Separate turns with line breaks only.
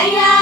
jaya